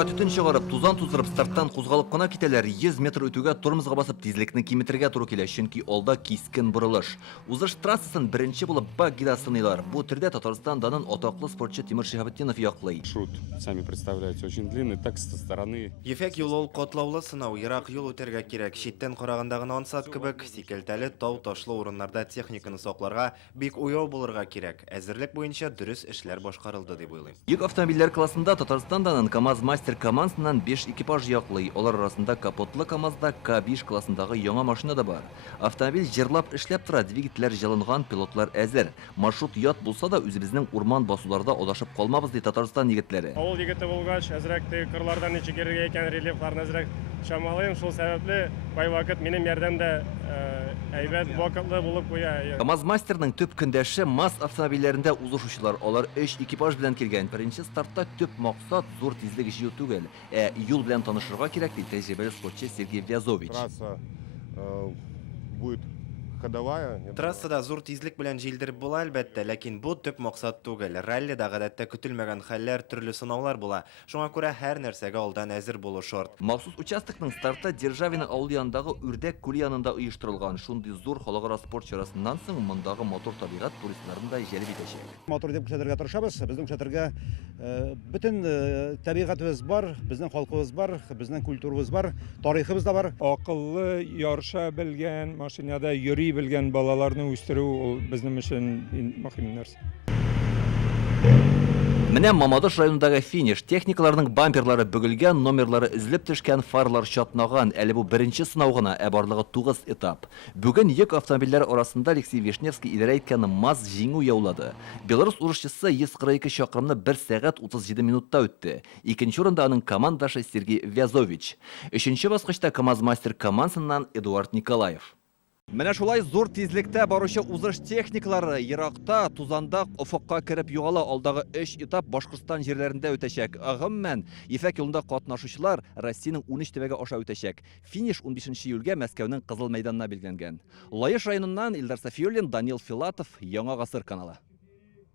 Кара түтін шығарып, тузан туздырып, старттан қозғалып қана кетелер. 100 метр өтуге тормызға басып, тезлікні кеметірге туры келе, чөнки алда кискен бұрылыш. Узыш трассасын бірінші болып бак гида сынайлар. Бу түрде Татарстан данын атаклы спортчы Тимур Шихабетдинов яклый. Маршрут, сами представляете, очень длинный, так со стороны. Ефек юл ол котлаулы сынау, Ирак юл өтерге керек. Шеттен қорағындағын ансат кібік, секелтәлі тау ташлы орындарда техниканы соқларға бик уяу болырға керек. Әзірлік бойынша дұрыс эшләр башқарылды деп ойлайм. Йөк автомобильләр классында Татарстан данын КамАЗ мастер командасынан 5 экипаж яклый. Олар арасында капотлы КамАЗда К5 классындагы яңа машина да бар. Автомобиль җырлап эшләп тора, двигательләр җылынган, пилотлар әзер. Маршрут ят булса да үзебезнең урман басуларда адашып калмабыз ди Татарстан егетләре. Авыл егете булгач, әзрәк кырлардан ничек йөрергә икән, рельефларны әзрәк чамалыйм. Шул сәбәпле бай вакыт минем ярдәмдә әйбәт вакытлы булып куя. КамАЗ мастерның төп көндәше МАЗ автомобильләрендә узышучылар. Алар 3 экипаж белән килгән. Беренче стартта төп максат зур тизлек җыю түгел, юл белән танышырга кирәк ди тәҗрибәле спортчы Сергей Вязович. Трасса будет ходовая. Трассада зур тизлек белән җилдереп була әлбәттә, ләкин бу төп максат түгел. Раллида гадәттә көтелмәгән хәлләр, төрле сынаулар була. Шуңа күрә һәр нәрсәгә алдан әзер булу шарт. Махсус участокның старты Державина авыл янындагы Үрдәк күл янында оештырылган. Шундый зур халыкара спорт чарасыннан соң мондагы мотор табигать туристларын да җәлеп итәчәк. Мотор дип күрсәтергә тырышабыз. Безнең күрсәтергә бөтен табигатыбыз бар, безнең халкыбыз бар, безнең культурабыз бар, тарихыбыз да бар. Акыллы ярыша белгән, машинада йөри белгән балаларны үстерү ул безнең өчен мөһим нәрсә. Менә Мамадыш районындагы финиш. Техникаларның бамперлары бөгелгән, номерлары өзелеп төшкән, фарлар чатнаган. Әле бу беренче сынау гына, барлыгы 9 этап. Бүген йөк автомобильләре арасында Алексей Вишневский идарә иткән МАЗ җиңү яулады. Белорус урышчысы 142 чакрымны 1 сәгать 37 минутта үтте. Икенче урында аның командашы Сергей Вязович. Өченче баскычта КамАЗ мастер командасыннан Эдуард Николаев. Менә шулай зур тизлектә баручы узыш техникалары Иракта, Тузанда офыкка кереп югала, алдагы 3 этап Башкортстан җирләрендә үтәчәк. Гомумән, Ефәк юлында катнашучылар Россиянең 13 төбәге аша үтәчәк. Финиш 15 июльгә Мәскәүнең Кызыл мәйданына билгеләнгән. Лаеш районыннан Илдар Сафиуллин, Данил Филатов, Яңа гасыр каналы.